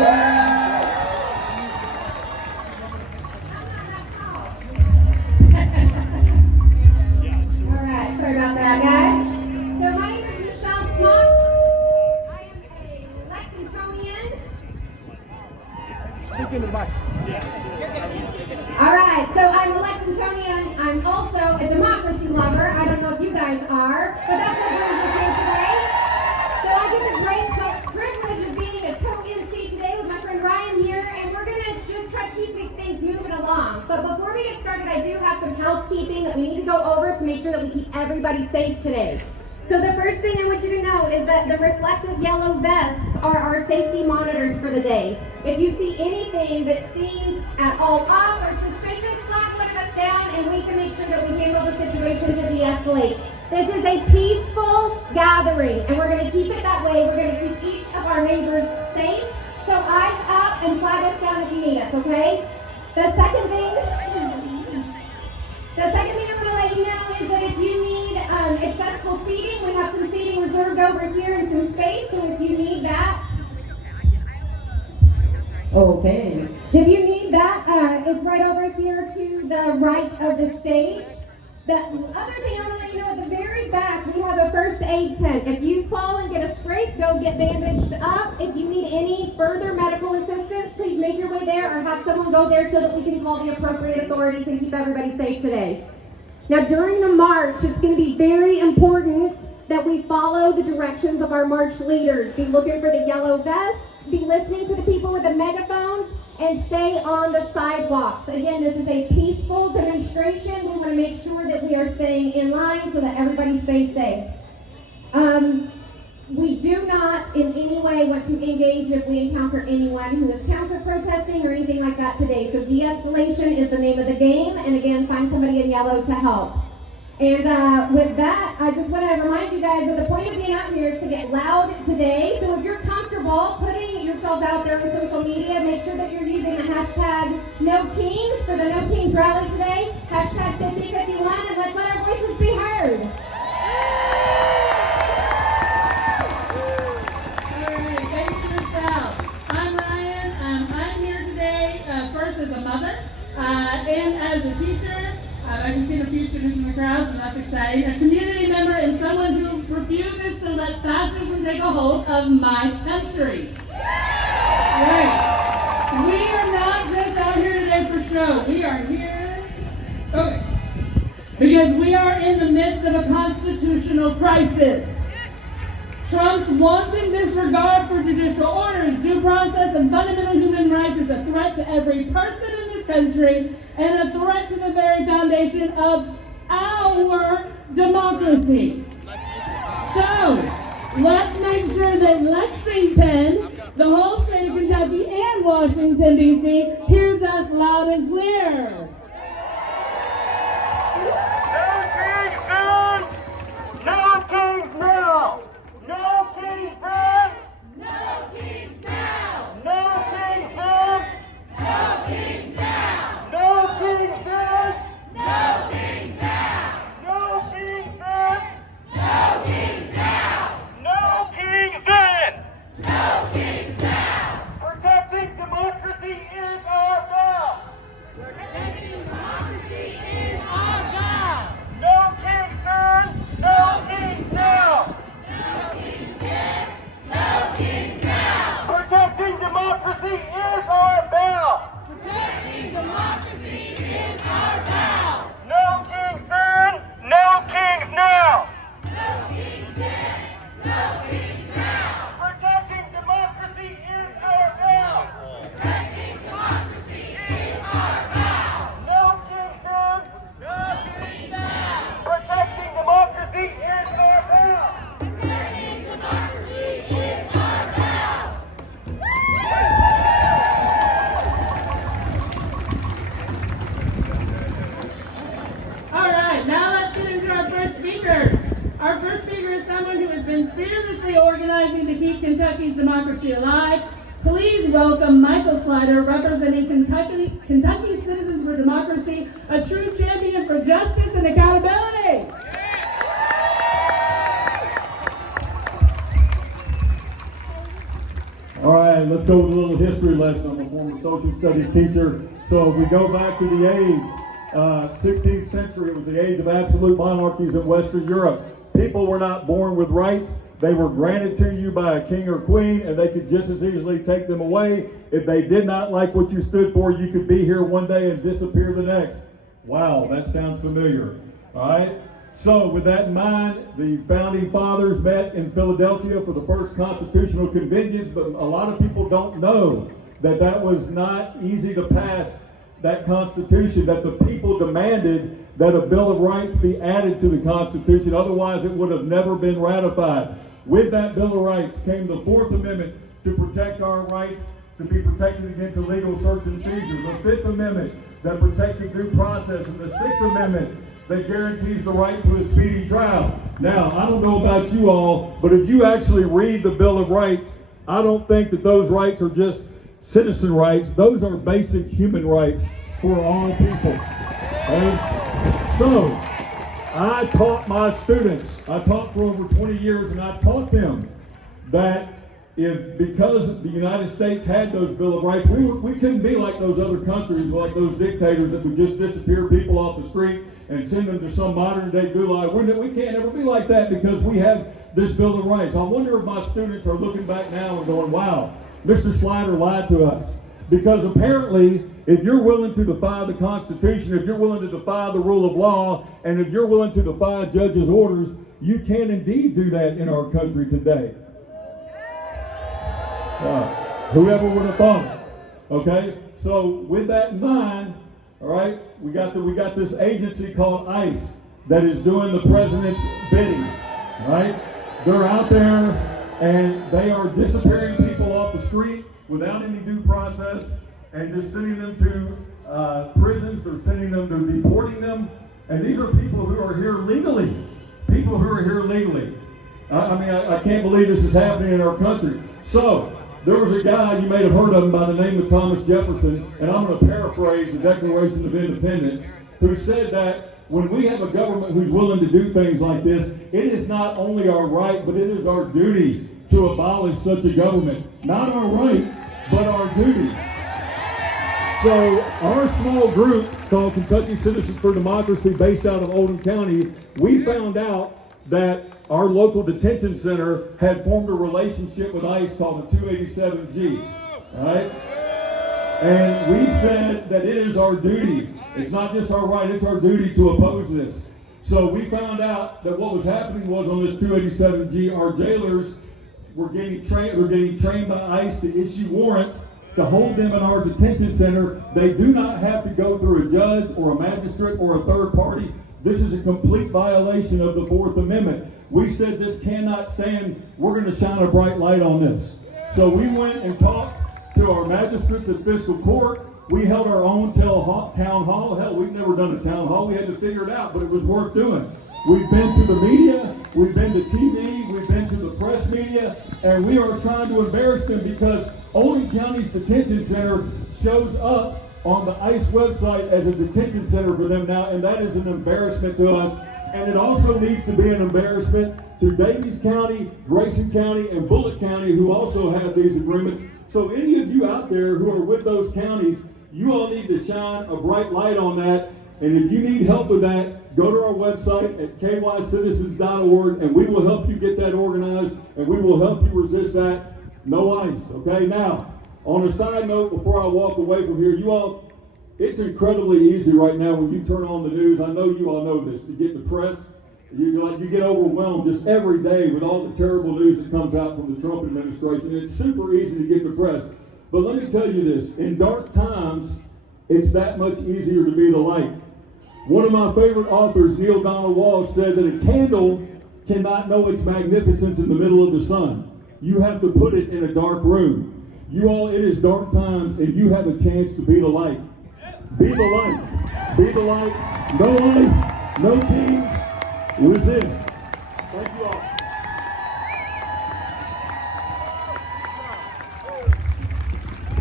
Sorry about that, guys. So my name is Michelle Smock. I am a Lexingtonian. All right, so I'm a Lexingtonian. I'm also a democracy lover. I don't know if you guys are, but that's what brings us here today. So I get the great privilege of being a co-MC today with my friend Rian here, and we're going to just try to keep things moving along. But before we get started, I do have some housekeeping that we need to go over to make sure that we keep everybody safe today. So the first thing I want you to know is that the reflective yellow vests are our safety monitors for the day. If you see anything that seems at all off or suspicious, flag one of us down and we can make sure that we handle the situation to de-escalate. This is a peaceful gathering and we're going to keep it that way. We're going to keep each of our neighbors safe. So eyes up and flag us down if you need us, okay? The second thing I want to let you know is that if you need accessible seating, we have some seating reserved over here and some space, so if you need that. Okay. If you need that, it's right over here to the right of the stage. The other thing I want to let you know, at the very back, we have a first aid tent. If you fall and get a scrape, go get bandaged up. If you need any further medical assistance, please make your way there or have someone go there so that we can call the appropriate authorities and keep everybody safe today. Now, during the march, it's going to be very important that we follow the directions of our march leaders. Be looking for the yellow vests, be listening to the people with the megaphones, and stay on the sidewalks. Again, this is a peaceful demonstration. We want to make sure that we are staying in line so that everybody stays safe. We do not in any way want to engage if we encounter anyone who is counter-protesting or anything like that today. So de-escalation is the name of the game, and again, find somebody in yellow to help. And with that, I just want to remind you guys that the point of being out here is to get loud today. So if you're comfortable putting yourselves out there on social media, make sure that you're using the hashtag #NoKings for the NoKings rally today, hashtag 5051, and let's let our voices be heard. Thank you, Michelle. I'm Rian. I'm here today first as a mother and as a teacher. I've actually seen a few students in the crowd, so that's exciting. A community member and someone who refuses to let fascism take a hold of my country. Right. We are not just out here today for show. We are here because we are in the midst of a constitutional crisis. Trump's wanton disregard for judicial orders, due process, and fundamental human rights is a threat to every person in this country and a threat to the very foundation of our democracy. So, let's make sure that Lexington, the whole state of Kentucky, and Washington, D.C. hears us loud and clear. No kings now! No kings then! No kings now! No kings then! No kings now! No kings then! No kings now! No kings then! No kings now! No kings then! No kings now! Protecting democracy is our vow! Protecting democracy is our vow! No kings then! No kings now! No kings then! No kings now! Protecting democracy is our vow! Protecting democracy is our vow! No kings then! No kings now! No kings then! No kings now! Protecting democracy is our vow! Protecting democracy is our vow! No kings then! No kings now! Protecting democracy is our vow! Protecting democracy is our vow! All right, now let's get into our first speakers. Our first speaker is someone who has been fearlessly organizing to keep Kentucky's democracy alive. Please welcome Michael Slider, representing Kentucky Citizens for Democracy, a true champion for justice and accountability. All right, right, let's go with a little history lesson. I'm a former social studies teacher. So if we go back to the age, 16th century, it was the age of absolute monarchies in Western Europe. People were not born with rights. They were granted to you by a king or queen, and they could just as easily take them away. If they did not like what you stood for, you could be here one day and disappear the next. Wow, that sounds familiar. All right? So with that in mind, the founding fathers met in Philadelphia for the first constitutional conventions, but a lot of people don't know that that was not easy to pass, that Constitution, that the people demanded that a Bill of Rights be added to the Constitution, otherwise it would have never been ratified. With that Bill of Rights came the Fourth Amendment to protect our rights, to be protected against illegal search and seizure, the Fifth Amendment that protected due process, and the Sixth Amendment that guarantees the right to a speedy trial. Now, I don't know about you all, but if you actually read the Bill of Rights, I don't think that those rights are just citizen rights. Those are basic human rights for all people. Okay? So, I taught my students, I taught for over 20 years, and I taught them that because the United States had those Bill of Rights, we couldn't be like those other countries, like those dictators that would just disappear people off the street and send them to some modern day gulag. We can't ever be like that because we have this Bill of Rights. I wonder if my students are looking back now and going, wow, Mr. Slider lied to us. Because apparently, if you're willing to defy the Constitution, if you're willing to defy the rule of law, and if you're willing to defy judges' orders, you can indeed do that in our country today. Whoever would have thought it. Okay? So with that in mind, all right, we got this agency called ICE that is doing the president's bidding. All right? They're out there and they are disappearing people off the street without any due process and just sending them to prisons. They're sending them to deporting them. And these are people who are here legally. People who are here legally. I can't believe this is happening in our country. So, there was a guy, you may have heard of him, by the name of Thomas Jefferson, and I'm going to paraphrase the Declaration of Independence, who said that when we have a government who's willing to do things like this, it is not only our right, but it is our duty to abolish such a government. Not our right, but our duty. So our small group called Kentucky Citizens for Democracy, based out of Oldham County, we found out that our local detention center had formed a relationship with ICE called the 287G, all right? And we said that it is our duty. It's not just our right, it's our duty to oppose this. So we found out that what was happening was on this 287G, our jailers were getting trained by ICE to issue warrants to hold them in our detention center. They do not have to go through a judge or a magistrate or a third party. This is a complete violation of the Fourth Amendment. We said this cannot stand. We're going to shine a bright light on this. So we went and talked to our magistrates at fiscal court. We held our own town hall. Hell, we've never done a town hall. We had to figure it out, but it was worth doing. We've been to the media, we've been to TV, we've been to the press media, and we are trying to embarrass them because Oldham County's detention center shows up on the ICE website as a detention center for them now, and that is an embarrassment to us. And it also needs to be an embarrassment to Davies County, Grayson County, and Bullitt County, who also have these agreements. So any of you out there who are with those counties, you all need to shine a bright light on that. And if you need help with that, go to our website at kycitizens.org, and we will help you get that organized, and we will help you resist that. No ICE, okay? Now, on a side note, before I walk away from here, you all, it's incredibly easy right now when you turn on the news. I know you all know this. To get depressed, you get overwhelmed just every day with all the terrible news that comes out from the Trump administration. It's super easy to get depressed. But let me tell you this, in dark times, it's that much easier to be the light. One of my favorite authors, Neil Donald Walsh, said that a candle cannot know its magnificence in the middle of the sun. You have to put it in a dark room. You all, it is dark times, and you have a chance to be the light. Be the light. Be the light. No ICE, no kings. Resist. Thank you all.